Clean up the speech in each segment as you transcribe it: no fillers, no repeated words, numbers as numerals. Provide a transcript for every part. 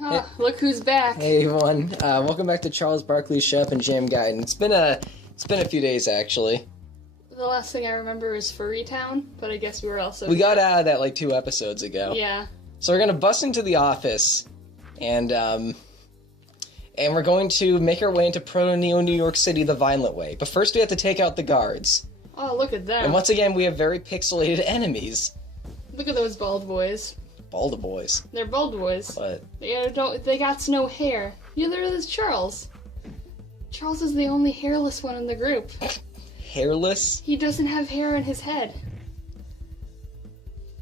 Oh, look who's back. Hey everyone, welcome back to Charles Barkley Shep and Jam Gaiden. It's been a few days actually. The last thing I remember is Furry Town, but I guess we were also... We got out of that like 2 episodes ago. Yeah. So we're gonna bust into the office, and we're going to make our way into Proto-Neo New York City the violent way. But first we have to take out the guards. Oh, look at them. And once again, we have very pixelated enemies. Look at those bald boys. Bald boys. They're bald boys. What? They got no hair. Neither does Charles. Charles is the only hairless one in the group. Hairless? He doesn't have hair on his head.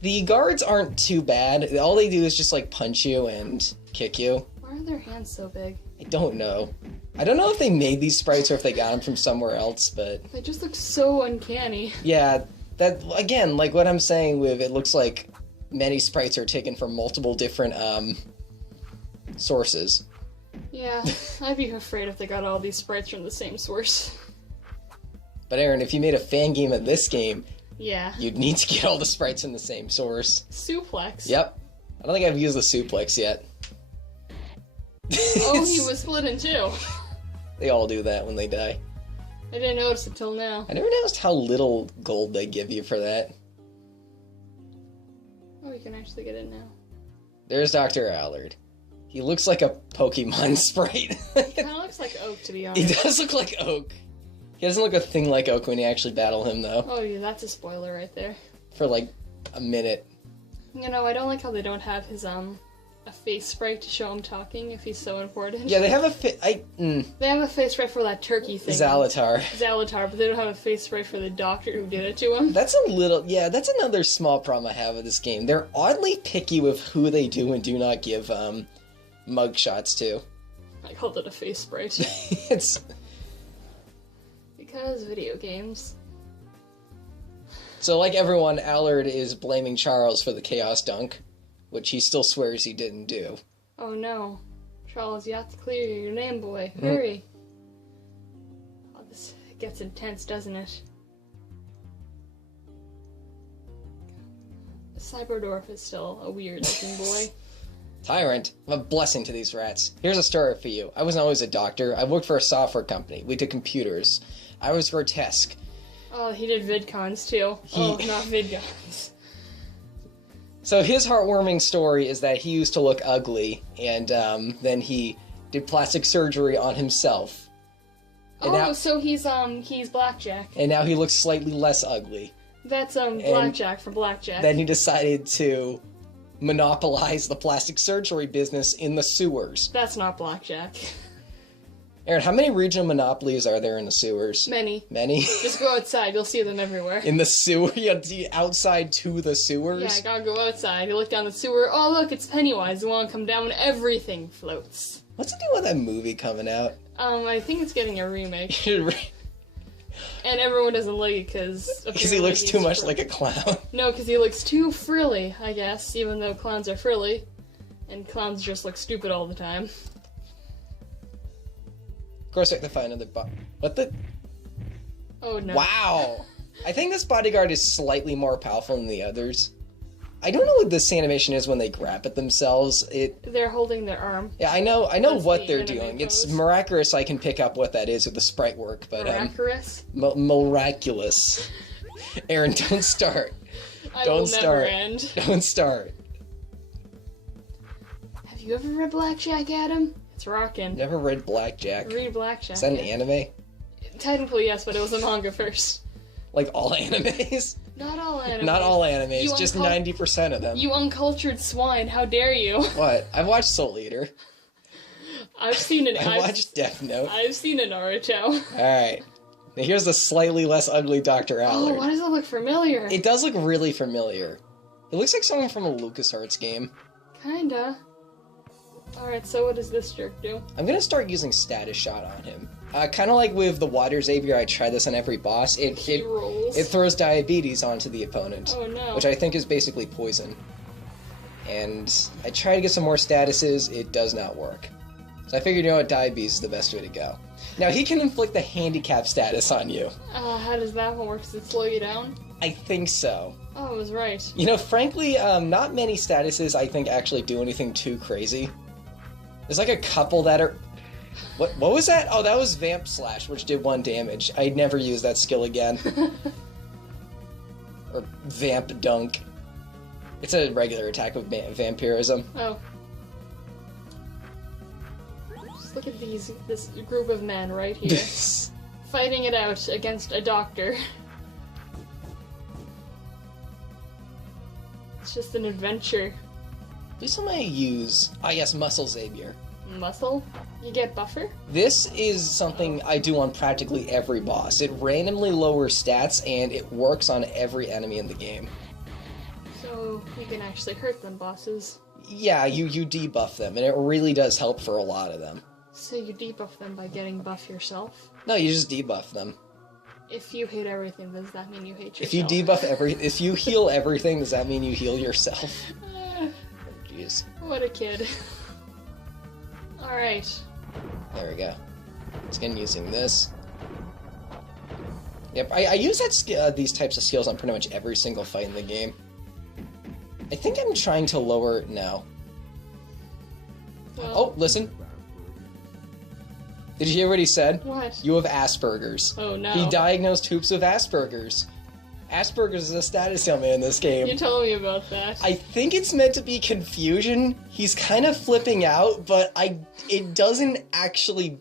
The guards aren't too bad. All they do is just like punch you and kick you. Why are their hands so big? I don't know. I don't know if they made these sprites or if they got them from somewhere else, but... They just look so uncanny. Yeah, that, again, like what I'm saying with it looks like many sprites are taken from multiple different, sources. Yeah, I'd be afraid if they got all these sprites from the same source. But Aaron, if you made a fan game of this game, yeah, you'd need to get all the sprites from the same source. Suplex. Yep. I don't think I've used the suplex yet. Oh, he was split in 2. They all do that when they die. I didn't notice it till now. I never noticed how little gold they give you for that. Oh, you can actually get it now. There's Dr. Allard. He looks like a Pokemon sprite. He kind of looks like Oak, to be honest. He does look like Oak. He doesn't look a thing like Oak when you actually battle him, though. Oh, yeah, that's a spoiler right there. For, like, a minute. You know, I don't like how they don't have his, a face sprite to show him talking if he's so important. Yeah, they have a They have a face sprite for that turkey thing. Zalatar, but they don't have a face sprite for the doctor who did it to him. That's that's another small problem I have with this game. They're oddly picky with who they do and do not give, mugshots to. I called it a face sprite. It's... Because video games. So, like everyone, Allard is blaming Charles for the Chaos Dunk, which he still swears he didn't do. Oh no. Charles, you have to clear your name, boy. Hurry. Oh, this gets intense, doesn't it? Cyberdorf is still a weird-looking boy. Tyrant, I'm a blessing to these rats. Here's a story for you. I wasn't always a doctor. I worked for a software company. We did computers. I was grotesque. Oh, he did VidCons too. Oh, not VidCons. So his heartwarming story is that he used to look ugly, and then he did plastic surgery on himself. And oh, so he's Blackjack. And now he looks slightly less ugly. That's Blackjack from Blackjack. Then he decided to monopolize the plastic surgery business in the sewers. That's not Blackjack. Aaron, how many regional monopolies are there in the sewers? Many. Many? Just go outside, you'll see them everywhere. In the sewer? You have to be outside to the sewers? Yeah, I gotta go outside. You look down the sewer, oh look, it's Pennywise. You wanna come down, everything floats. What's the deal with that movie coming out? I think it's getting a remake. And everyone doesn't like it because he looks too much like a clown. No, because he looks too frilly, I guess, even though clowns are frilly. And clowns just look stupid all the time. Of course I have to find another What the? Oh no. Wow! I think this bodyguard is slightly more powerful than the others. I don't know what this animation is when they grab at themselves. They're holding their arm. Yeah, I know That's what they're doing. Pose. It's miraculous I can pick up what that is with the sprite work, but Miraculous? Miraculous. Aaron, don't start. Don't start. Never end. Don't start. Have you ever read Blackjack, Adam? It's rockin'. Never read Blackjack. Read Blackjack. Is that an anime? Technically, yes, but it was a manga first. Like all animes? Not all animes. Not all animes, just 90% of them. You uncultured swine, how dare you? What? I've watched Soul Eater. I've seen it. I watched Death Note. I've seen a Naruto. Alright. Now here's the slightly less ugly Dr. Allard. Oh, why does it look familiar? It does look really familiar. It looks like someone from a LucasArts game. Kinda. Alright, so what does this jerk do? I'm gonna start using Status Shot on him. Kinda like with the Water Xavier, I try this on every boss. It throws diabetes onto the opponent. Oh no. Which I think is basically poison. And I try to get some more statuses, it does not work. So I figured, you know what, diabetes is the best way to go. Now he can inflict a handicap status on you. How does that one work? Does it slow you down? I think so. Oh, I was right. You know, frankly, not many statuses I think actually do anything too crazy. There's like a couple that are... What was that? Oh, that was Vamp Slash, which did 1 damage. I'd never use that skill again. Or Vamp Dunk. It's a regular attack with vampirism. Oh. Just look at this group of men right here. Fighting it out against a doctor. It's just an adventure. Do somebody use... Ah, yes, Muscle Xavier. Muscle? You get buffer? This is something I do on practically every boss. It randomly lowers stats, and it works on every enemy in the game. So you can actually hurt them bosses. Yeah, you debuff them, and it really does help for a lot of them. So you debuff them by getting buff yourself? No, you just debuff them. If you hate everything, does that mean you hate yourself? If you debuff if you heal everything, does that mean you heal yourself? Jeez. What a kid. Alright. There we go. Let's get using this. Yep, I use these types of skills on pretty much every single fight in the game. I think I'm trying to lower... No. Well, Oh, listen. Did you hear what he said? What? You have Asperger's. Oh, no. He diagnosed Hoops with Asperger's. Asperger's is a status ailment in this game. You told me about that. I think it's meant to be confusion. He's kind of flipping out, but it doesn't actually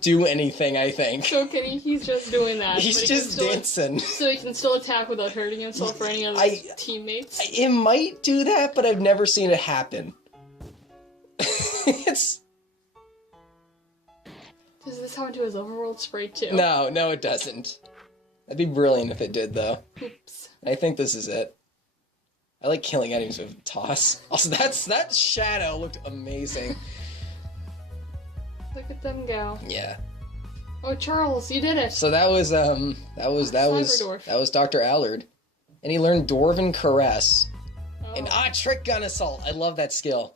do anything, I think. So he's just doing that. He's but just dancing. So he can still attack without hurting himself or any of his teammates? It might do that, but I've never seen it happen. It's... Does this happen to his overworld sprite too? No, it doesn't. That'd be brilliant if it did, though. Oops. I think this is it. I like killing enemies with a toss. Also, that shadow looked amazing. Look at them go. Yeah. Oh, Charles, you did it. So that was Dr. Allard, and he learned Dwarven Caress and Trick Gun Assault. I love that skill.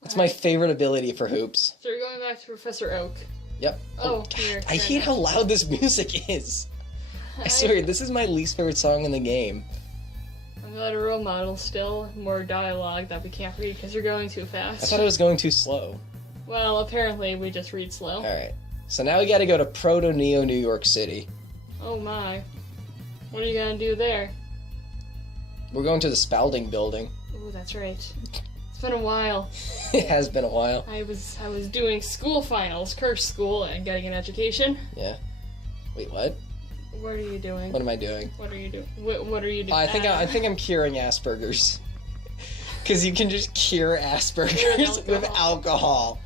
That's my favorite ability for Hoops. So you're going back to Professor Oak. Yep. Oh, God, here. I hate how loud this music is. I swear, this is my least favorite song in the game. I'm not a role model still. More dialogue that we can't read because you're going too fast. I thought I was going too slow. Well, apparently we just read slow. Alright. So now we gotta go to Proto-Neo New York City. Oh my. What are you gonna do there? We're going to the Spalding building. Ooh, that's right. It's been a while. It has been a while. I was doing school finals, curse school, and getting an education. Yeah. Wait, what? What are you doing? What am I doing? What are you doing? What are you doing? I think I'm curing Asperger's. Because you can just cure Asperger's with alcohol.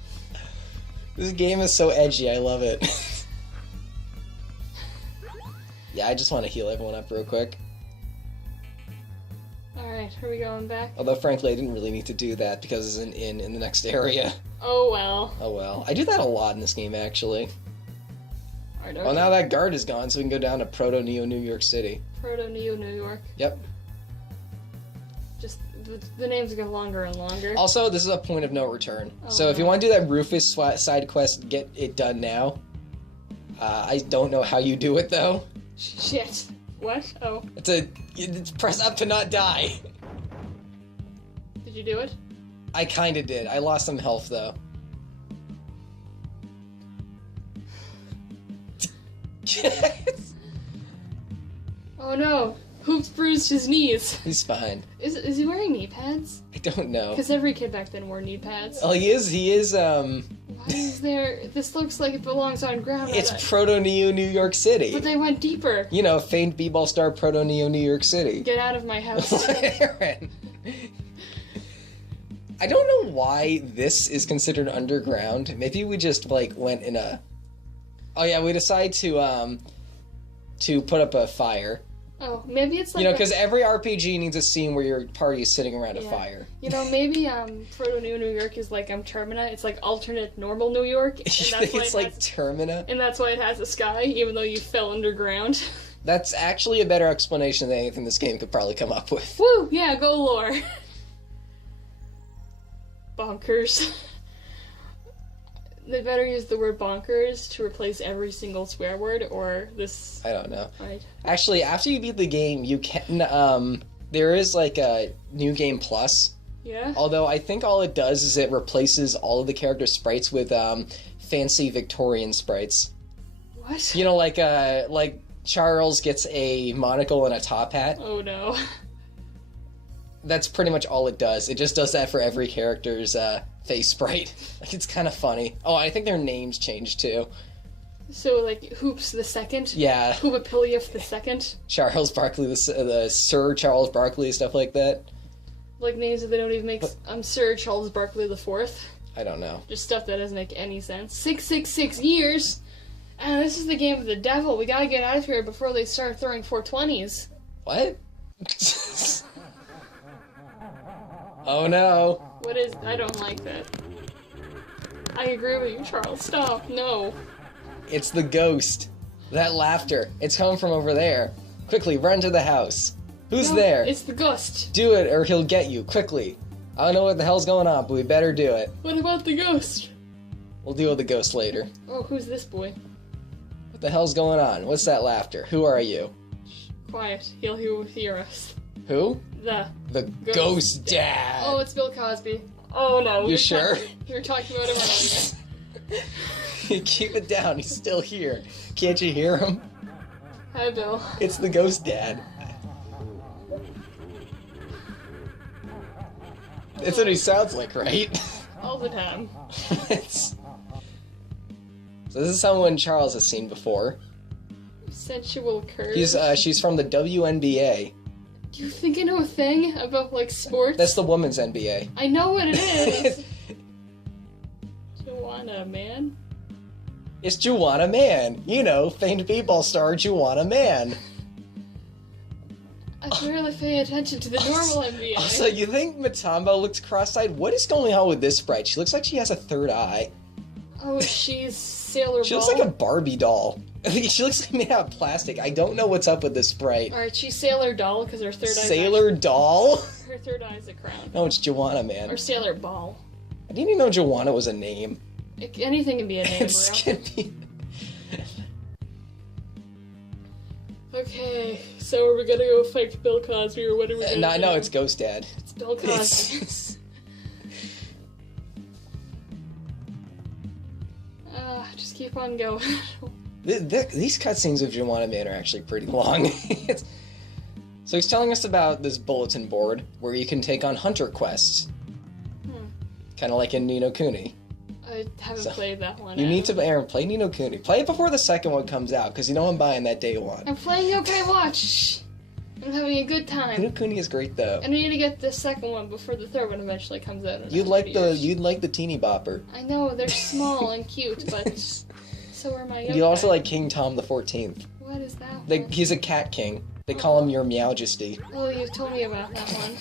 This game is so edgy, I love it. Yeah, I just want to heal everyone up real quick. Alright, are we going back? Although, frankly, I didn't really need to do that because there's an inn in the next area. Oh well. Oh well. I do that a lot in this game, actually. Alright, okay. Well, now that guard is gone, so we can go down to Proto-Neo New York City. Proto-Neo New York. Yep. Just, the names get longer and longer. Also, this is a point of no return. Oh, so if you want to do that Rufus side quest, get it done now. I don't know how you do it, though. Shit. What? Oh. It's press up to not die. Did you do it? I kinda did. I lost some health, though. Oh no. Hoops bruised his knees. He's fine. Is he wearing knee pads? I don't know. Because every kid back then wore knee pads. Oh, he is, Why is there... This looks like it belongs on ground. It's Proto-Neo New York City. But they went deeper. You know, famed b-ball star Proto-Neo New York City. Get out of my house. Aaron. I don't know why this is considered underground. Maybe we just, went in a... Oh yeah, we decided to put up a fire. Oh, maybe it's like... You know, because every RPG needs a scene where your party is sitting around a fire. You know, maybe Proto-Neo New York is like Termina. It's like alternate normal New York. And that's it's like Termina? And that's why it has a sky, even though you fell underground. That's actually a better explanation than anything this game could probably come up with. Woo! Yeah, go lore. Bonkers. They better use the word bonkers to replace every single swear word, or this... I don't know. Right. Actually, after you beat the game, you can, there is, a New Game Plus, Yeah? Although I think all it does is it replaces all of the character sprites with fancy Victorian sprites. What? You know, like Charles gets a monocle and a top hat. Oh no. That's pretty much all it does. It just does that for every character's face sprite. Like, it's kind of funny. Oh, I think their names changed too. So, like, Hoops the Second? Yeah. Hoopapilius the Second? Charles Barkley, the Sir Charles Barkley, stuff like that. Like names that they don't even make. I'm Sir Charles Barkley the Fourth. I don't know. Just stuff that doesn't make any sense. 666 years? And this is the game of the devil. We gotta get out of here before they start throwing 420s. What? Oh no. What is... I don't like that. I agree with you, Charles. Stop. No. It's the ghost. That laughter. It's coming from over there. Quickly, run to the house. Who's No, there? It's the ghost. Do it or he'll get you. Quickly. I don't know what the hell's going on, but we better do it. What about the ghost? We'll deal with the ghost later. Oh, who's this boy? What the hell's going on? What's that laughter? Who are you? Quiet. He'll hear us. Who? The Ghost Dad. Oh, it's Bill Cosby. Oh no. You sure? We were talking about him earlier. Keep it down. He's still here. Can't you hear him? Hi, Bill. It's the Ghost Dad. That's what he sounds like, right? All the time. So this is someone Charles has seen before. Sensual curves. She's from the WNBA. Do you think I know a thing about, like, sports? That's the women's NBA. I know what it is. Joanna, man. It's Joanna Man. You know, famed b-ball star Joanna Man. I barely pay attention to the normal NBA. Also, you think Matambo looks cross-eyed? What is going on with this sprite? She looks like she has a third eye. Oh, she's Sailor She Ball. looks like a Barbie doll. She looks like made out of plastic. I don't know what's up with this sprite. Alright, she's Sailor Doll because her third eye. Sailor Doll? Her third eye is a crown. No, it's Joanna Man. Or Sailor Ball. I didn't even know Joanna was a name. Anything can be a name, It's bro. gonna be... Okay, so are we gonna go fight Bill Cosby or what are we gonna do? No, it's Ghost Dad. It's Bill Cosby. Just keep on going. These cutscenes of Joanna Man are actually pretty long. So he's telling us about this bulletin board where you can take on hunter quests. Kind of like in Ni no Kuni. I haven't played that one. You need to, Aaron, play Ni no Kuni. Play it before the second one comes out, because you know I'm buying that day one. I'm playing Okay Watch. I'm having a good Ni no time. Kuni is great though. And I need to get the second one before the third one eventually comes out. You'd like the teeny bopper. I know, they're small and cute, but so are my yokai. You also like King Tom the 14th. What is that for? He's a cat king. They call him Your Meowjesty. Oh, you told me about that one.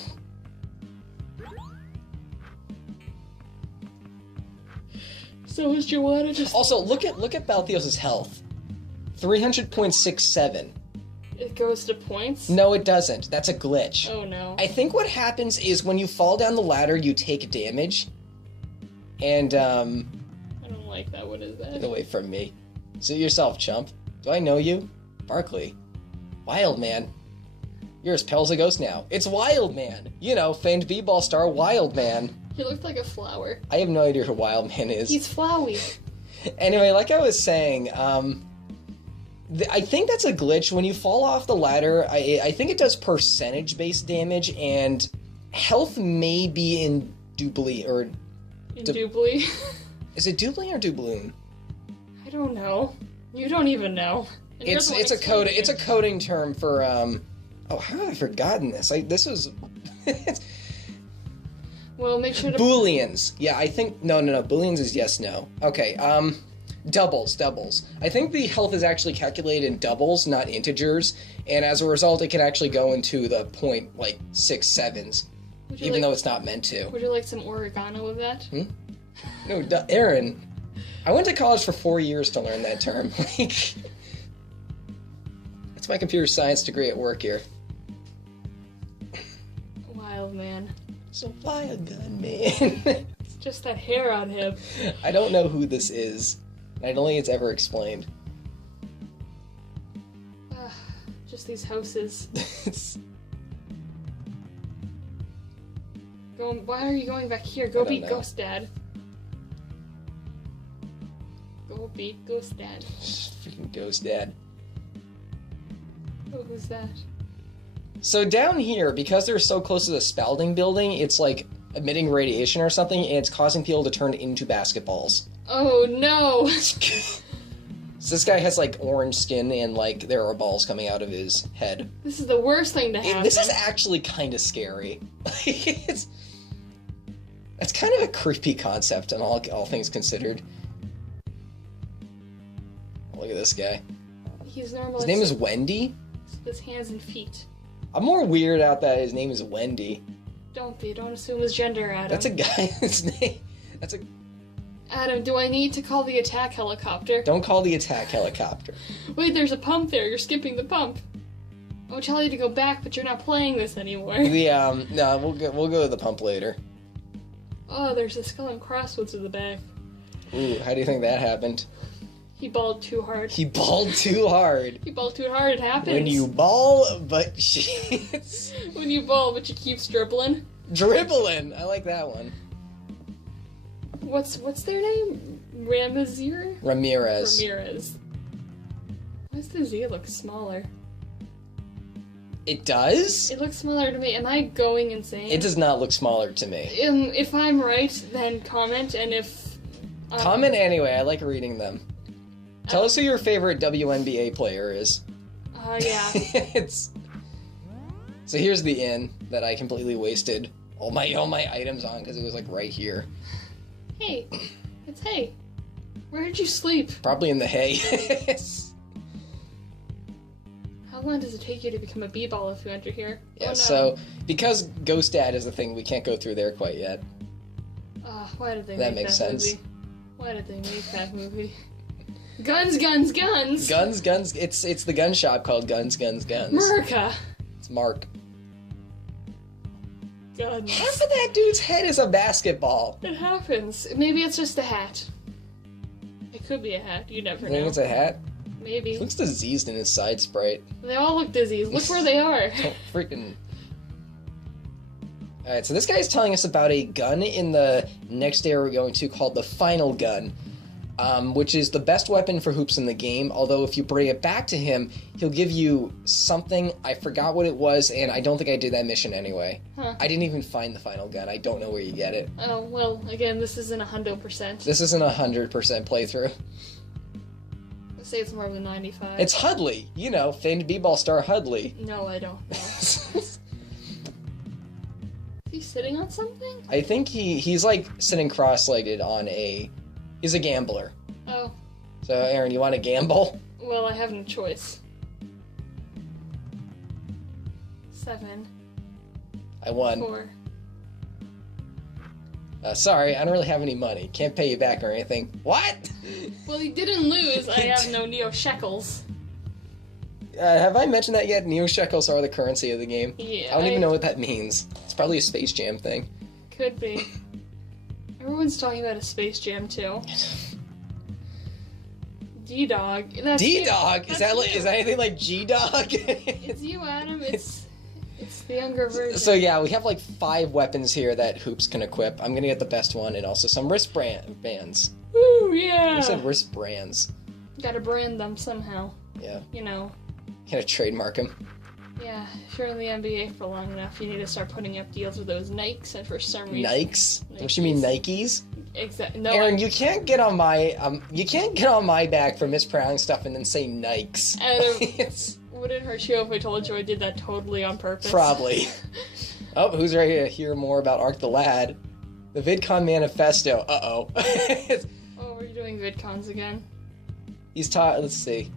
So is Joanna just... Also, look at Balthios' health. 300.67. It goes to points? No, it doesn't. That's a glitch. Oh no. I think what happens is when you fall down the ladder, you take damage. And, I don't like that. What is that? get away from me. Suit yourself, chump. Do I know you? Barkley. Wild Man. You're as pale as a ghost now. It's Wild Man. You know, famed b-ball star Wild Man. He looked like a flower. I have no idea who Wild Man is. He's flowy. Anyway, like I was saying, I think that's a glitch. When you fall off the ladder, I think it does percentage-based damage, and health may be in doubly, or... Indubitably. Is it doubly or doubloon? I don't know. You don't even know. And you're It's the one a code. explaining It's a it. coding term for Oh, how have I forgotten this? This was Well, make sure to... Booleans. Yeah, I think no. Booleans is yes, no. Okay. Doubles. I think the health is actually calculated in doubles, not integers, and as a result, it can actually go into the 0.67s, even though it's not meant to. Would you like some oregano with that? No, Aaron. I went to college for 4 years to learn that term. That's my computer science degree at work here. Wild man. So fly a gun, man. It's just that hair on him. I don't know who this is. I don't think it's ever explained. Just these houses. Why are you going back here? Go beat know. Ghost Dad. Go beat Ghost Dad. Freaking Ghost Dad. Oh, who's that? So down here, because they're so close to the Spalding building, it's like emitting radiation or something, and it's causing people to turn into basketballs. Oh no! So this guy has like orange skin and like there are balls coming out of his head. This is the worst thing to happen. This is actually kind of scary. That's kind of a creepy concept, and all things considered. Look at this guy. He's normal. His name is Wendy. His hands and feet. I'm more weirded out that his name is Wendy. Don't assume his gender, Adam. That's a guy's name. Adam, do I need to call the attack helicopter? Don't call the attack helicopter. Wait, there's a pump there. You're skipping the pump. I'll tell you to go back, but you're not playing this anymore. No, we'll go to the pump later. Oh, there's a skull and crossroads in the back. Ooh, how do you think that happened? He balled too hard. He balled too hard. He balled too hard, it happens. When you ball, but she's... When you ball, but you keep dribbling. Dribbling! I like that one. What's their name? Ramirez? Ramirez. Why does the Z look smaller? It does? It looks smaller to me. Am I going insane? It does not look smaller to me. If I'm right, then comment, and if... comment anyway, I like reading them. Tell us who your favorite WNBA player is. Yeah. So here's the inn that I completely wasted all my items on because it was like right here. Hey. It's hay. Where did you sleep? Probably in the hay. How long does it take you to become a b-ball if you enter here? Yeah, oh, no. So because Ghost Dad is the thing, we can't go through there quite yet. Why did they that make makes that sense. movie? Why did they make that movie? Guns, guns, guns! Guns. It's the gun shop called Guns. America! It's Mark. Guns. Half of that dude's head is a basketball. It happens. Maybe it's just a hat. It could be a hat. You never You know. think it's a hat? Maybe. He looks diseased in his side sprite. They all look diseased. Look where they are. Don't freaking... Alright, so this guy's telling us about a gun in the next area we're going to called the Final Gun. Which is the best weapon for hoops in the game, although if you bring it back to him, he'll give you something. I forgot what it was, and I don't think I did that mission anyway. Huh. I didn't even find the final gun. I don't know where you get it. Oh, well, again, this isn't 100%. This isn't 100% playthrough. I'd say it's more than 95. It's Hudley. You know, famed b-ball star Hudley. No, I don't know. Is he sitting on something? I think he's like sitting cross-legged on a... He's a gambler. Oh. So, Aaron, you want to gamble? Well, I have no choice. 7. I won. 4. Sorry, I don't really have any money. Can't pay you back or anything. What? Well, he didn't lose. I have no Neo Shekels. Have I mentioned that yet? Neo Shekels are the currency of the game. Yeah. I don't even know what that means. It's probably a Space Jam thing. Could be. Everyone's talking about a Space Jam too. D-Dog. D-Dog? Is that anything like G-Dog? It's you, Adam. It's the younger version. So yeah, we have like 5 weapons here that Hoops can equip. I'm gonna get the best one and also some wristbands. Woo, yeah! I said wristbands. Gotta brand them somehow. Yeah. You know. Gotta trademark them. Yeah, if you're in the NBA for long enough, you need to start putting up deals with those Nikes, and for some reason... Nikes? Don't you mean Nikes? Exactly. No, Aaron, you can't get on my back for mispronouncing stuff and then say Nikes. Wouldn't hurt you if I told you I did that totally on purpose? Probably. Oh, who's ready to hear more about Ark the Lad? The VidCon Manifesto. Uh-oh. Oh, we're doing VidCons again. Let's see.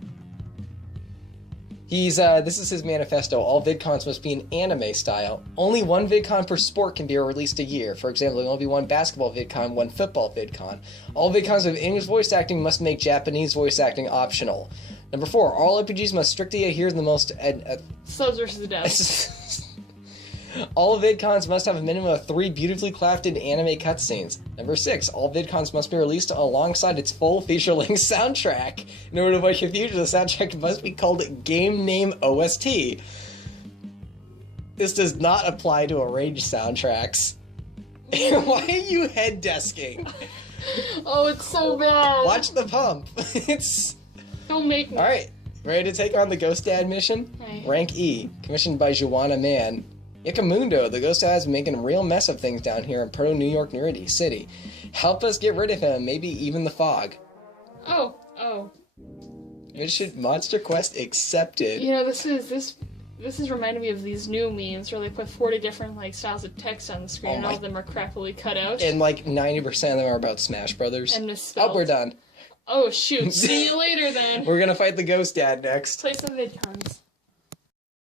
This is his manifesto. All VidCons must be in anime style. Only one VidCon per sport can be released a year. For example, there will only be one basketball VidCon, one football VidCon. All VidCons with English voice acting must make Japanese voice acting optional. Number 4, all RPGs must strictly adhere to the most... Subs versus Devs. All VidCons must have a minimum of 3 beautifully crafted anime cutscenes. Number 6, all VidCons must be released alongside its full feature-length soundtrack. In order to avoid confusion, the soundtrack must be called Game Name OST. This does not apply to arranged soundtracks. Why are you head desking? Oh, it's so bad. Watch the pump. It's... Don't make me. Alright, ready to take on the Ghost Dad mission? Right. Rank E, commissioned by Joanna Mann. Yakamundo, the Ghost Dad's making a real mess of things down here in Proto New York City. Help us get rid of him, maybe even the fog. Oh. Mission Monster Quest accepted. You know, this is reminding me of these new memes where they put 40 different like styles of text on the screen and all of them are crappily cut out. And like 90% of them are about Smash Brothers. And misspelled. Oh, we're done. Oh shoot, see you later then. We're gonna fight the Ghost Dad next. Play some VidCons.